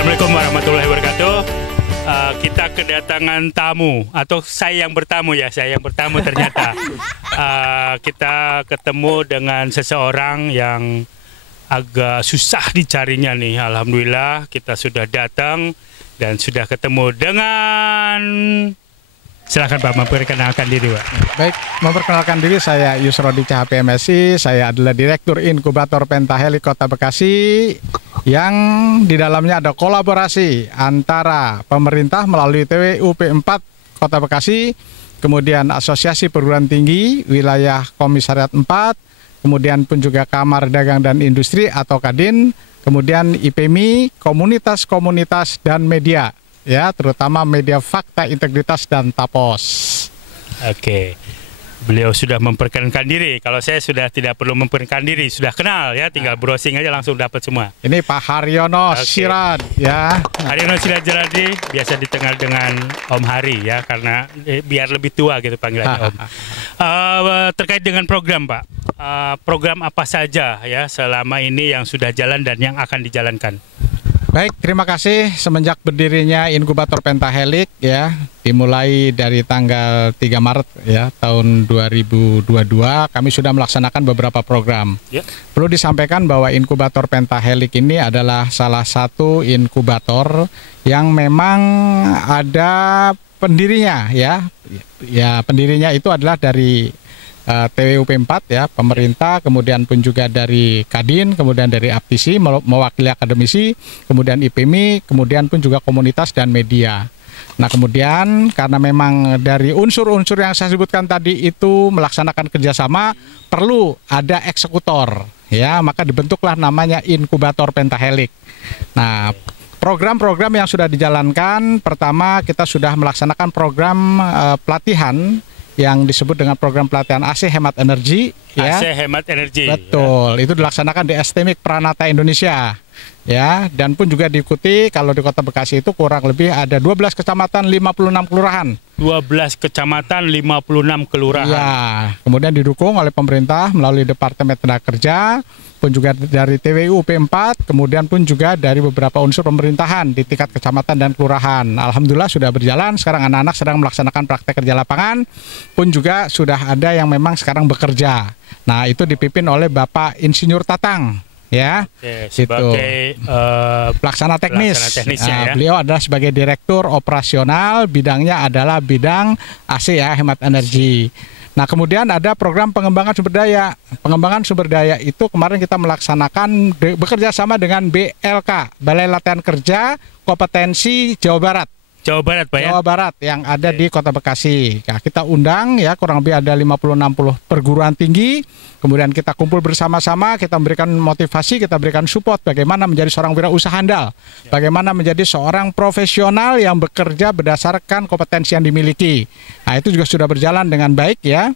Assalamualaikum warahmatullahi wabarakatuh. Kita kedatangan tamu, atau saya yang bertamu ternyata. Kita ketemu dengan seseorang yang agak susah dicarinya nih. Alhamdulillah kita sudah datang dan sudah ketemu dengan... Silakan Pak, memperkenalkan diri Pak. Baik, memperkenalkan diri, saya Yusrodi CHP MSI. Saya adalah Direktur Inkubator Pentahelix Kota Bekasi, yang di dalamnya ada kolaborasi antara pemerintah melalui TWUP 4 Kota Bekasi, kemudian Asosiasi Perguruan Tinggi Wilayah Komisariat 4, kemudian pun juga Kamar Dagang dan Industri atau Kadin, kemudian IPMI, komunitas-komunitas dan media, ya, terutama media fakta, integritas, dan Tapos. Oke, beliau sudah memperkenalkan diri. Kalau saya sudah tidak perlu memperkenalkan diri, sudah kenal ya, tinggal browsing aja langsung dapat semua. Ini Pak Haryono Sirad, ya. Haryono Sirad Jeladi, biasa dikenal dengan Om Hari ya, karena biar lebih tua gitu panggilannya Om. Terkait dengan program Pak, program apa saja ya selama ini yang sudah jalan dan yang akan dijalankan? Baik, terima kasih. Semenjak berdirinya Inkubator Pentahelix ya, dimulai dari tanggal 3 Maret ya tahun 2022, kami sudah melaksanakan beberapa program. Perlu disampaikan bahwa Inkubator Pentahelix ini adalah salah satu inkubator yang memang ada pendirinya ya. Ya, pendirinya itu adalah dari TWUP 4 ya, pemerintah, kemudian pun juga dari Kadin, kemudian dari Aptisi mewakili akademisi, kemudian IPMI, kemudian pun juga komunitas dan media. Nah, kemudian karena memang dari unsur-unsur yang saya sebutkan tadi itu melaksanakan kerjasama, perlu ada eksekutor ya, maka dibentuklah namanya Inkubator Pentahelix. Nah, program-program yang sudah dijalankan, pertama kita sudah melaksanakan program pelatihan yang disebut dengan program pelatihan AC Hemat Energi ya. AC Hemat Energi. Betul, ya. Itu dilaksanakan di STMIK Pranata Indonesia ya, dan pun juga diikuti kalau di Kota Bekasi itu kurang lebih ada 12 kecamatan, 56 kelurahan. 12 kecamatan, 56 kelurahan. Ya, kemudian didukung oleh pemerintah melalui Departemen Tenaga Kerja, pun juga dari TWUP 4, kemudian pun juga dari beberapa unsur pemerintahan di tingkat kecamatan dan kelurahan. Alhamdulillah sudah berjalan, sekarang anak-anak sedang melaksanakan praktek kerja lapangan, pun juga sudah ada yang memang sekarang bekerja. Nah, itu dipimpin oleh Bapak Insinyur Tatang. Ya, sebagai pelaksana teknis. Ya. Beliau adalah sebagai direktur operasional, bidangnya adalah bidang AC ya, hemat energi. Nah, kemudian ada program pengembangan sumber daya. Pengembangan sumber daya itu kemarin kita melaksanakan bekerja sama dengan BLK, Balai Latihan Kerja Kompetensi Jawa Barat. Jawa Barat Pak ya? Jawa Barat yang ada di Kota Bekasi. Nah, kita undang ya, kurang lebih ada 50-60 perguruan tinggi. Kemudian kita kumpul bersama-sama, kita memberikan motivasi, kita berikan support bagaimana menjadi seorang wirausaha handal, bagaimana menjadi seorang profesional yang bekerja berdasarkan kompetensi yang dimiliki. Nah, itu juga sudah berjalan dengan baik ya.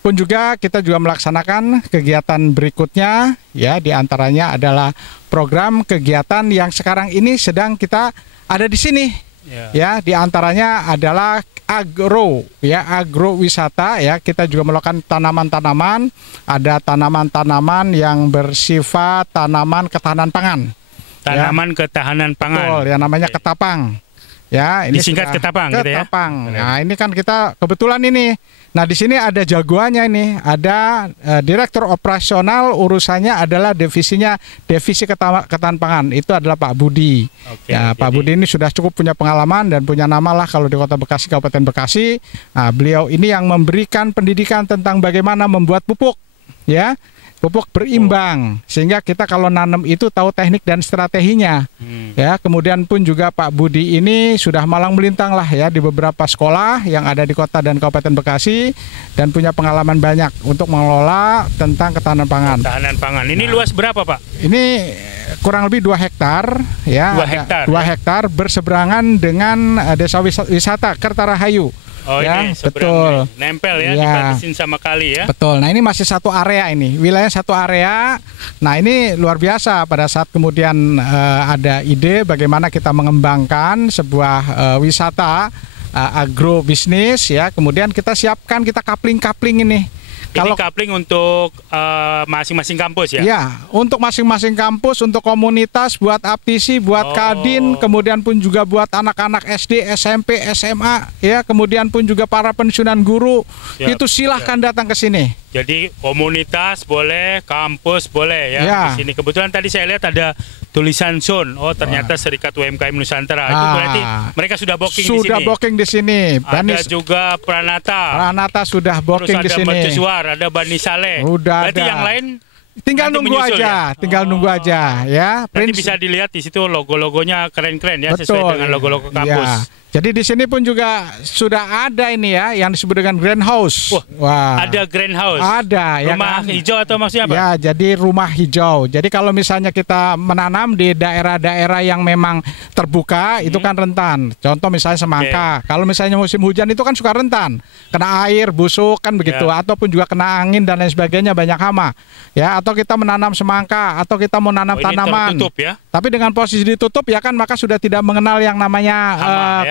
Pun juga kita juga melaksanakan kegiatan berikutnya ya, diantaranya adalah program kegiatan yang sekarang ini sedang kita ada di sini. Ya, diantaranya adalah agrowisata ya. Kita juga melakukan tanaman-tanaman, ada tanaman-tanaman yang bersifat tanaman ketahanan pangan. Tanaman ketahanan pangan. Betul, yang namanya ketapang. Ya, ini disingkat ketapang, gitu ya. Ketapang. Nah, ini kan kita kebetulan ini. Nah, di sini ada jagoannya ini, ada direktur operasional, urusannya adalah divisi ketahanan pangan. Itu adalah Pak Budi. Ya, Pak Budi ini sudah cukup punya pengalaman dan punya nama lah kalau di Kota Bekasi, Kabupaten Bekasi. Nah, beliau ini yang memberikan pendidikan tentang bagaimana membuat pupuk, ya. Pupuk berimbang, sehingga kita kalau nanam itu tahu teknik dan strateginya. Ya, kemudian pun juga Pak Budi ini sudah malang melintang lah ya di beberapa sekolah yang ada di Kota dan Kabupaten Bekasi, dan punya pengalaman banyak untuk mengelola tentang ketahanan pangan. Ketahanan pangan. Ini luas berapa Pak? Ini kurang lebih 2 hektar ya. 2 hektar berseberangan dengan desa wisata Kertarahayu. Oh, ya, ini betul. Nempel ya, dibatasin sama kali ya. Betul. Nah, ini masih satu area ini, wilayah satu area. Nah, ini luar biasa pada saat kemudian ada ide bagaimana kita mengembangkan sebuah wisata agrobisnis ya. Kemudian kita siapkan, kita kapling ini. Ini coupling untuk masing-masing kampus ya? Ya, untuk masing-masing kampus, untuk komunitas, buat aptisi, buat kadin, kemudian pun juga buat anak-anak SD, SMP, SMA, ya, kemudian pun juga para pensiunan guru. Siap, Itu silahkan datang ke sini. Jadi komunitas boleh, kampus boleh ya, di sini. Kebetulan tadi saya lihat ada tulisan Sun. Oh, ternyata Serikat UMKM Nusantara. Itu berarti mereka sudah booking di sini. Sudah booking di sini. Ada juga Pranata. Pranata sudah booking di sini. Terus ada Mercusuar, ada Bani Saleh. Udah berarti ada. yang lain tinggal nunggu aja, tinggal nunggu aja ya. Nanti bisa dilihat di situ logo-logonya keren-keren ya, betul, sesuai dengan logo-logo kampus. Ya. Jadi di sini pun juga sudah ada ini ya yang disebut dengan greenhouse. Wah, ada greenhouse. Ada ya. Rumah hijau atau maksudnya apa? Ya, jadi rumah hijau. Jadi kalau misalnya kita menanam di daerah-daerah yang memang terbuka itu kan rentan. Contoh misalnya semangka. Kalau misalnya musim hujan itu kan suka rentan. Kena air, busuk kan begitu, ataupun juga kena angin dan lain sebagainya, banyak hama. Ya, atau kita menanam semangka atau kita mau nanam tanaman. Tertutup, ya? Tapi dengan posisi ditutup ya kan maka sudah tidak mengenal yang namanya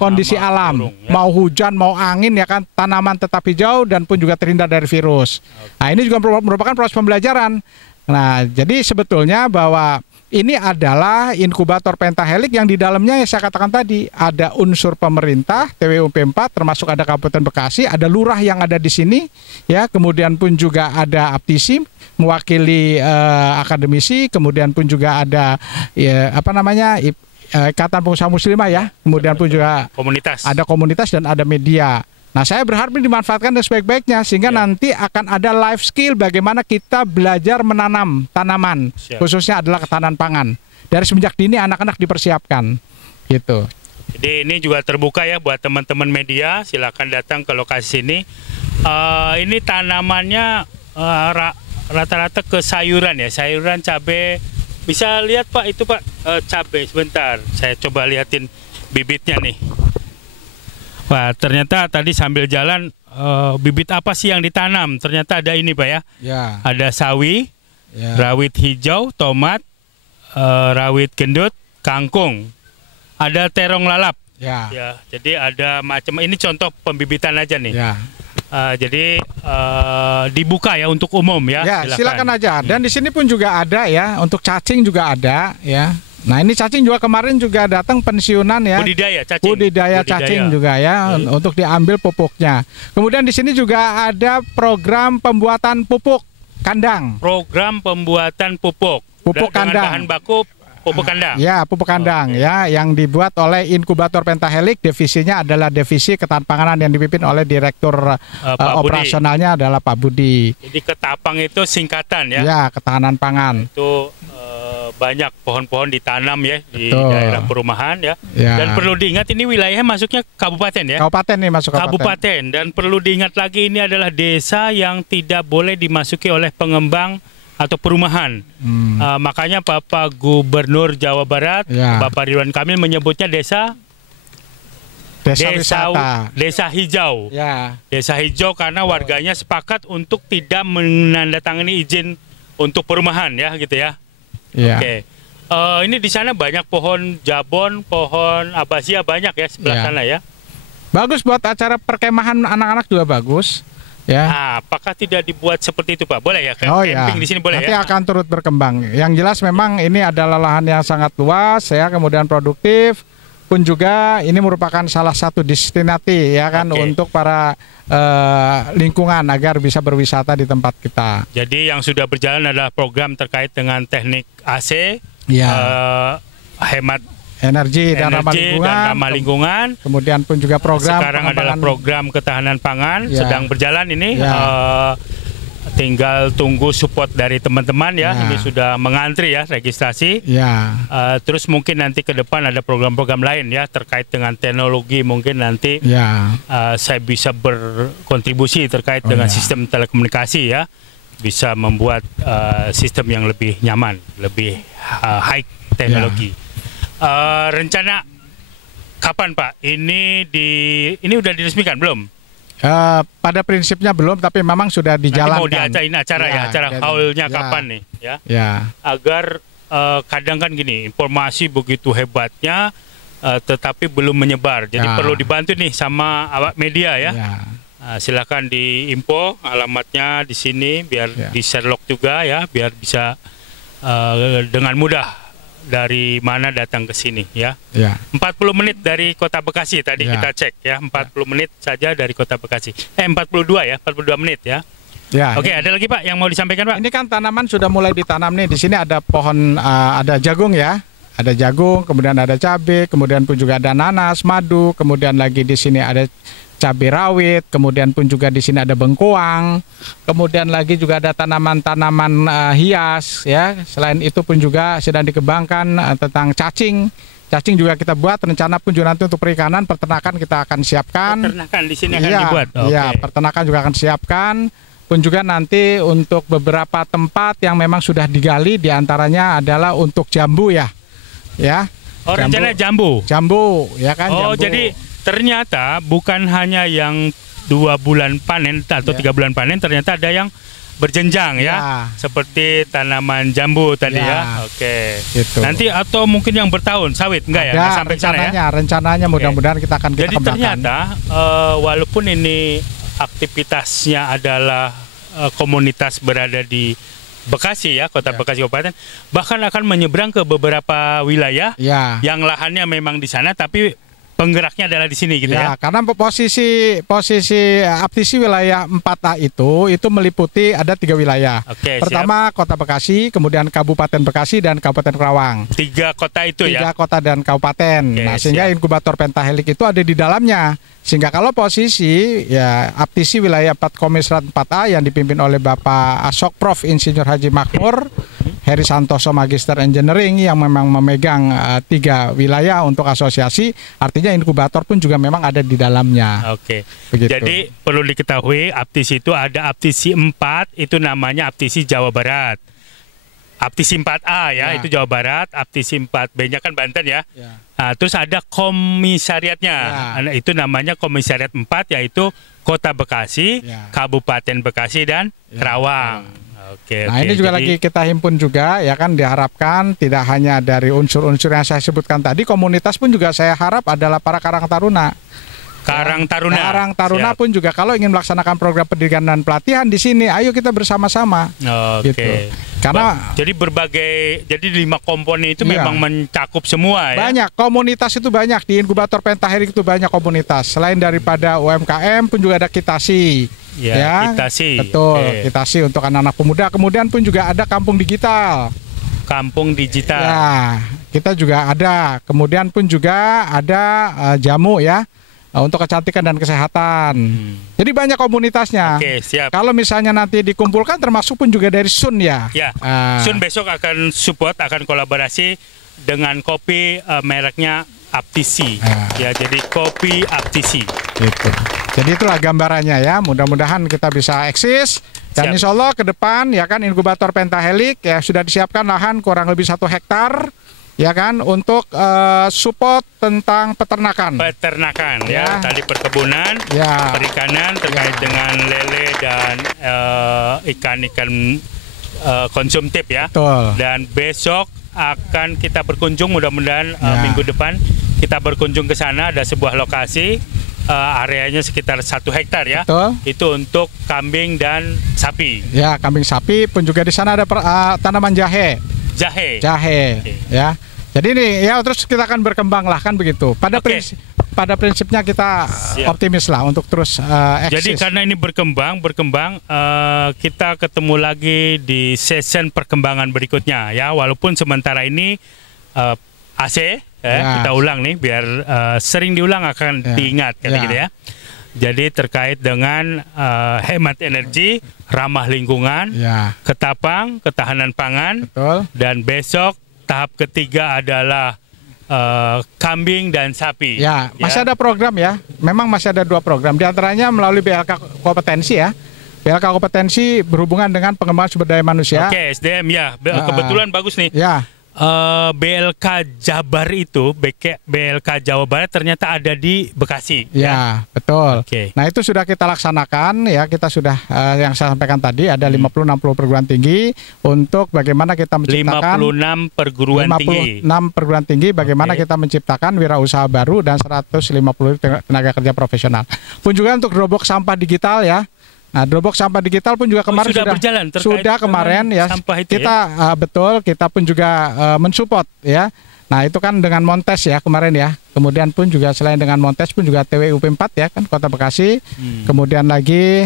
kondisi alam, ya. Mau hujan, mau angin ya kan, tanaman tetap hijau dan pun juga terhindar dari virus. Nah, ini juga merupakan proses pembelajaran. Nah, jadi sebetulnya bahwa ini adalah inkubator pentahelik yang di dalamnya yang saya katakan tadi ada unsur pemerintah, TWUP 4 termasuk ada Kabupaten Bekasi, ada lurah yang ada di sini ya, kemudian pun juga ada aptisi mewakili akademisi, kemudian pun juga ada Ikatan Pengusaha Muslimah ya, kemudian pun juga ada komunitas dan ada media. Nah, saya berharap ini dimanfaatkan dengan sebaik-baiknya sehingga nanti akan ada life skill bagaimana kita belajar menanam tanaman, khususnya adalah ketahanan pangan. Dari semenjak dini anak-anak dipersiapkan, gitu. Jadi ini juga terbuka ya buat teman-teman media, silakan datang ke lokasi sini. Ini tanamannya rata-rata ke sayuran ya, sayuran, cabai. Bisa lihat Pak, itu Pak cabai sebentar. Saya coba lihatin bibitnya nih. Wah, ternyata tadi sambil jalan bibit apa sih yang ditanam? Ternyata ada ini Pak ya. Ya. Ada sawi, rawit hijau, tomat, rawit gendut, kangkung. Ada terong lalap. Ya. Ya, jadi ada macam ini contoh pembibitan aja nih. Ya. Jadi dibuka ya untuk umum ya. Ya, silakan aja. Dan di sini pun juga ada ya, untuk cacing juga ada ya. Nah, ini cacing juga kemarin juga datang pensiunan ya. Budidaya cacing juga ya, untuk diambil pupuknya. Kemudian di sini juga ada program pembuatan pupuk kandang. Program pembuatan pupuk. Pupuk kandang. Bahan baku pupuk kandang. Ya, pupuk kandang ya, yang dibuat oleh inkubator pentahelik. Divisinya adalah divisi ketahanan panganan yang dipimpin oleh direktur operasionalnya adalah Pak Budi. Jadi ketapang itu singkatan ya. Ya, ketahanan pangan. Itu banyak pohon-pohon ditanam ya di daerah perumahan ya. Dan perlu diingat ini wilayahnya masuknya kabupaten ya. Kabupaten nih, masuk kabupaten. Dan perlu diingat lagi ini adalah desa yang tidak boleh dimasuki oleh pengembang atau perumahan. Makanya Bapak Gubernur Jawa Barat, Bapak Ridwan Kamil menyebutnya desa hijau. Ya. Desa hijau karena warganya sepakat untuk tidak menandatangani izin untuk perumahan ya, gitu ya. Ya. Oke. Ini di sana banyak pohon jabon, pohon akasia banyak ya sebelah sana ya. Bagus buat acara perkemahan anak-anak juga bagus. Ya. Apakah tidak dibuat seperti itu Pak? Boleh ya? Camping di sini boleh nanti ya? Nanti akan turut berkembang. Yang jelas memang ini adalah lahan yang sangat luas ya, kemudian produktif, pun juga ini merupakan salah satu destinasi ya kan untuk para lingkungan agar bisa berwisata di tempat kita. Jadi yang sudah berjalan adalah program terkait dengan teknik AC, hemat energi dan ramah lingkungan. Kemudian pun juga program sekarang adalah program ketahanan pangan sedang berjalan ini. Tinggal tunggu support dari teman-teman ya. Ini sudah mengantri ya registrasi. Terus mungkin nanti ke depan ada program-program lain ya terkait dengan teknologi, mungkin nanti saya bisa berkontribusi terkait dengan sistem telekomunikasi ya. Bisa membuat sistem yang lebih nyaman, lebih high teknologi. Rencana kapan Pak? Ini udah diresmikan belum? Pada prinsipnya belum, tapi memang sudah dijalankan. Nanti mau diadain acara haulnya kapan nih? Ya. Agar kadang kan gini, informasi begitu hebatnya, tetapi belum menyebar. Jadi perlu dibantu nih sama awak media ya. Silakan diinfo alamatnya di sini biar di Sherlock juga ya, biar bisa dengan mudah dari mana datang ke sini ya. 40 menit dari Kota Bekasi tadi kita cek ya, 40 menit saja dari Kota Bekasi. 42 ya, 42 menit ya. Oke, ada lagi Pak yang mau disampaikan Pak? Ini kan tanaman sudah mulai ditanam nih. Di sini ada pohon, ada jagung ya. Ada jagung, kemudian ada cabai, kemudian pun juga ada nanas, madu, kemudian lagi di sini ada cabai rawit, kemudian pun juga di sini ada bengkoang, kemudian lagi juga ada tanaman-tanaman hias ya. Selain itu pun juga sedang dikembangkan tentang cacing. Cacing juga kita buat, rencana pun juga nanti untuk perikanan, peternakan kita akan siapkan. Peternakan di sini akan dibuat. Iya, peternakan juga akan siapkan. Pun juga nanti untuk beberapa tempat yang memang sudah digali, diantaranya adalah untuk jambu ya. Ya. Oh, rencana jambu. Jambu, ya kan? Oh, jambu. jadi ternyata bukan hanya yang 2 bulan panen atau 3 bulan panen, ternyata ada yang berjenjang ya, seperti tanaman jambu tadi ya. Oke. Gitu. Nanti atau mungkin yang bertahun sawit enggak ya? Nggak sampai rencananya, sana ya? Rencananya mudah-mudahan kita akan Jadi kembangkan. ternyata walaupun ini aktivitasnya adalah komunitas berada di Bekasi ya, Kota Bekasi Kabupaten, bahkan akan menyeberang ke beberapa wilayah yang lahannya memang di sana, tapi penggeraknya adalah di sini gitu ya. Karena posisi aptisi wilayah 4A itu meliputi ada 3 wilayah. Pertama Kota Bekasi, kemudian Kabupaten Bekasi dan Kabupaten Karawang. 3 kota itu ya. 3 kota dan kabupaten. Nah, sehingga inkubator pentahelik itu ada di dalamnya. Sehingga kalau posisi ya aptisi wilayah 4 Komisrat 4A yang dipimpin oleh Bapak Asok Prof Insinyur Haji Makmur Heri Santoso Magister Engineering yang memang memegang 3 wilayah untuk asosiasi, artinya inkubator pun juga memang ada di dalamnya. Oke. Jadi perlu diketahui aptisi itu ada aptisi 4, itu namanya aptisi Jawa Barat. Aptisi 4A ya, itu Jawa Barat, aptisi 4B-nya kan Banten ya. Nah, terus ada komisariatnya. Nah, itu namanya komisariat 4, yaitu Kota Bekasi, Kabupaten Bekasi dan Karawang. Nah, ini juga lagi kita himpun juga ya kan, diharapkan tidak hanya dari unsur-unsur yang saya sebutkan tadi, komunitas pun juga saya harap adalah para Karang Taruna. Karang Taruna pun juga kalau ingin melaksanakan program pendidikan dan pelatihan di sini, ayo kita bersama-sama. Gitu. Karena jadi 5 komponen itu memang mencakup semua ya. Banyak komunitas itu, banyak di inkubator pentahelik itu banyak komunitas. Selain daripada UMKM pun juga ada Kitasi. Kitasi. Betul, Kitasi untuk anak-anak pemuda. Kemudian pun juga ada kampung digital. Kampung digital. Ya, kita juga ada. Kemudian pun juga ada jamu ya, untuk kecantikan dan kesehatan. Jadi banyak komunitasnya. Siap. Kalau misalnya nanti dikumpulkan, termasuk pun juga dari Sun ya. Sun besok akan support, akan kolaborasi dengan kopi mereknya Aptisi. Ya, jadi kopi Aptisi. Gitu. Jadi itulah gambarannya ya. Mudah-mudahan kita bisa eksis. Dan insya Allah ke depan ya kan, inkubator pentahelik ya sudah disiapkan lahan kurang lebih 1 hektar. Ya kan, untuk support tentang peternakan. Ya, tadi perkebunan, perikanan terkait dengan lele dan ikan-ikan konsumtif ya. Betul. Dan besok akan kita berkunjung, mudah-mudahan minggu depan kita berkunjung ke sana. Ada sebuah lokasi, areanya sekitar 1 hektar ya. Betul. Itu untuk kambing dan sapi. Ya, kambing sapi pun juga di sana ada tanaman jahe. Ya. Jadi ini ya, terus kita akan berkembang lah kan begitu. Pada prinsipnya kita optimis lah untuk terus eksis. Jadi karena ini berkembang, kita ketemu lagi di session perkembangan berikutnya ya. Walaupun sementara ini AC kita ulang nih biar sering diulang akan diingat gitu ya. Jadi terkait dengan hemat energi, ramah lingkungan, ketapang, ketahanan pangan, dan besok tahap ketiga adalah kambing dan sapi. Masih ada program ya. Memang masih ada 2 program. Di antaranya melalui BLK kompetensi ya. BLK kompetensi berhubungan dengan pengembangan sumber daya manusia. SDM ya. Kebetulan bagus nih. BLK Jabar itu, BLK Jawa Barat ternyata ada di Bekasi. Ya, betul. Oke. Nah, itu sudah kita laksanakan ya, kita sudah yang saya sampaikan tadi ada 50-60 perguruan tinggi untuk bagaimana kita menciptakan 56 perguruan tinggi. 56 perguruan tinggi bagaimana kita menciptakan wirausaha baru dan 150 tenaga kerja profesional. Pun juga untuk Dropbox sampah digital ya. Nah, Dropbox sampah digital pun juga kemarin sudah berjalan sudah kemarin ya. Sampah itu kita betul, kita pun juga mensupport ya. Nah, itu kan dengan Montes ya kemarin ya. Kemudian pun juga selain dengan Montes pun juga TWUP 4 ya kan Kota Bekasi. Kemudian lagi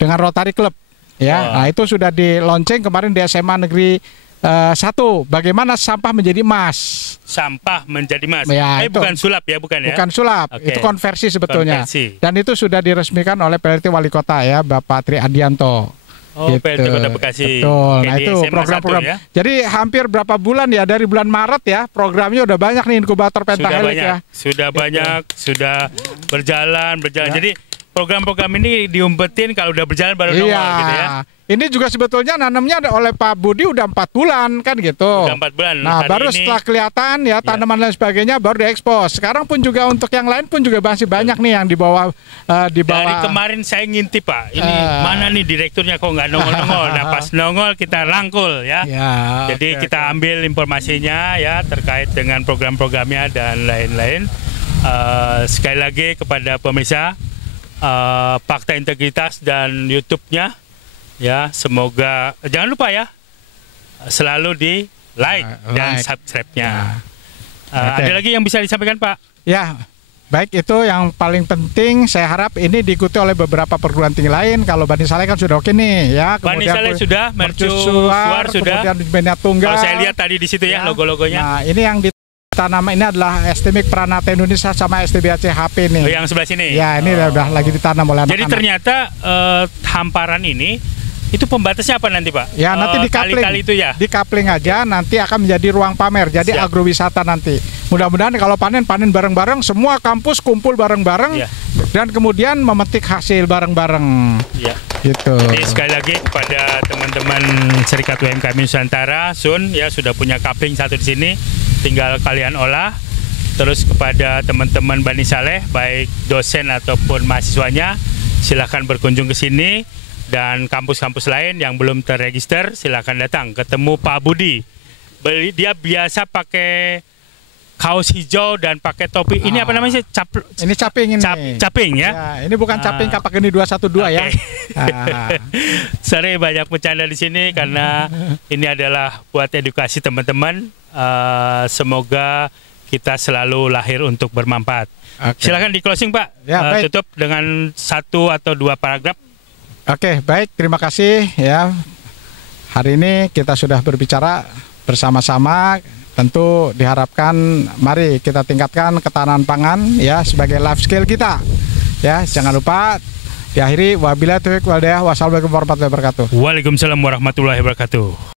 dengan Rotary Club ya. Nah, itu sudah di launching kemarin di SMA Negeri 1. Bagaimana sampah menjadi emas? Sampah menjadi emas. Ya, bukan sulap ya, bukan ya? Bukan sulap, itu konversi sebetulnya. Dan itu sudah diresmikan oleh PLT Wali Kota ya, Bapak Tri Adianto. Oh, gitu. PLT Kota Bekasi. Betul. Nah, itu program-program. Ya? Jadi hampir berapa bulan ya, dari bulan Maret ya, programnya udah banyak nih inkubator Pentahelix ya. Sudah banyak, sudah berjalan. Jadi program-program ini diumpetin kalau udah berjalan baru nongol gitu ya. Ini juga sebetulnya nanamnya oleh Pak Budi udah 4 bulan kan gitu. Udah 4 bulan. Nah, baru setelah kelihatan ya tanaman dan sebagainya baru diekspos. Sekarang pun juga untuk yang lain pun juga masih banyak nih yang dibawa. Dari kemarin saya ngintip Pak, ini mana nih direkturnya kok nggak nongol-nongol. Nah, pas nongol kita rangkul ya. Jadi kita ambil informasinya ya terkait dengan program-programnya dan lain-lain. Sekali lagi kepada pemirsa, Fakta Integritas dan YouTube-nya. Ya, semoga jangan lupa ya selalu di like dan subscribe-nya. Ada lagi yang bisa disampaikan Pak? Ya, baik, itu yang paling penting. Saya harap ini diikuti oleh beberapa perguruan tinggi lain. Kalau Bani Saleh kan sudah oke nih ya. Bani Saleh sudah, Mercusuar sudah. Kemudian Bina Tunggal. Kalau saya lihat tadi di situ ya logo-logonya. Nah, ini yang ditanam ini adalah STMIK Pranata Indonesia sama STBAC HP nih. Yang sebelah sini. Ya, ini udah lagi ditanam oleh anak-anak. Jadi ternyata hamparan ini itu pembatasnya apa nanti Pak? Ya, nanti di coupling. Kali-kali itu ya? Di coupling aja, nanti akan menjadi ruang pamer, jadi agrowisata nanti. Mudah-mudahan kalau panen bareng-bareng, semua kampus kumpul bareng-bareng, dan kemudian memetik hasil bareng-bareng. Ya. Gitu. Jadi sekali lagi kepada teman-teman Serikat UMKM Nusantara, Sun ya sudah punya coupling satu di sini, tinggal kalian olah. Terus kepada teman-teman Bani Saleh, baik dosen ataupun mahasiswanya, silahkan berkunjung ke sini. Dan kampus-kampus lain yang belum terregister silahkan datang ketemu Pak Budi. Dia biasa pakai kaos hijau dan pakai topi. Ini apa namanya sih? Ini caping ini. Caping ya? Ini bukan caping kapak ini 212 ya. Sorry banyak bercanda di sini karena ini adalah buat edukasi teman-teman. Semoga kita selalu lahir untuk bermanfaat. Silakan di closing Pak. Ya, tutup dengan 1 atau 2 paragraf. Oke, baik, terima kasih ya. Hari ini kita sudah berbicara bersama-sama. Tentu diharapkan mari kita tingkatkan ketahanan pangan ya sebagai life skill kita. Ya, jangan lupa diakhiri wabillahi taufiq wal hidayah. Wassalamualaikum warahmatullahi wabarakatuh. Waalaikumsalam warahmatullahi wabarakatuh.